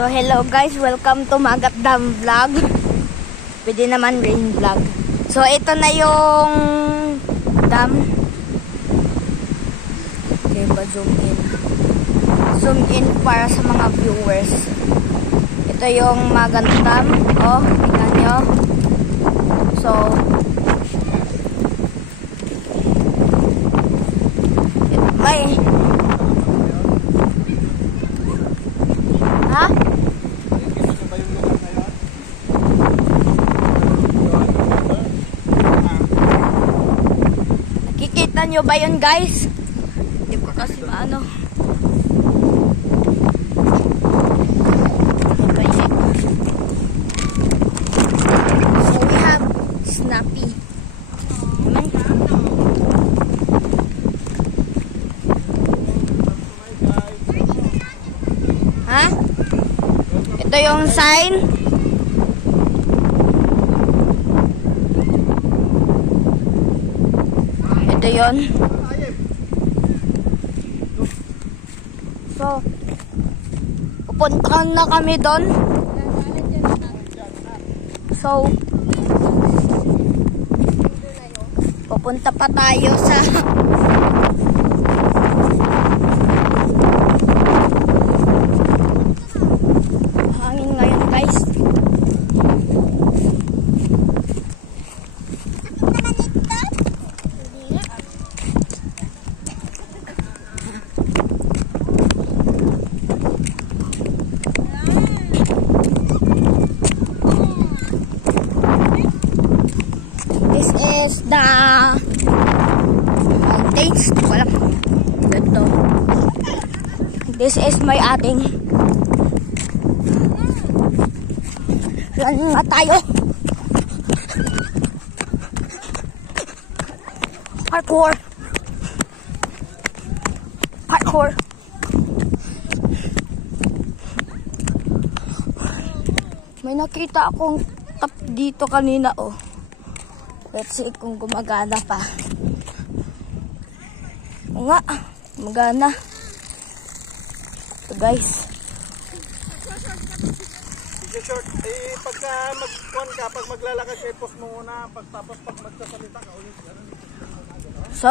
So hello guys, welcome to Magat Dam Vlog. Pwede naman rain vlog. So ito na yung dam. Okay, pa-zoom in. Zoom in para sa mga viewers. Ito yung Magat Dam. Oh, tingnan nyo. So may ha? Nakikita nyo ba yun guys? Hindi ko kasi maano. So we have Snappy. Ha? Ito yung sign. Ito yun. So, pupunta na kami doon. So, pupunta pa tayo sa hangin ngayon guys. This is the mountains. Wala. Ito. This is my ating. Run nga tayo. Parkour. Parkour. May nakita akong tap dito kanina oh. Let's see kung gumagana pa. O nga, gumagana. Ito guys. Short, pagka mag-one ka, pag maglalakad kayo, post mo muna, tapos pag magsasalita ka ulit. So,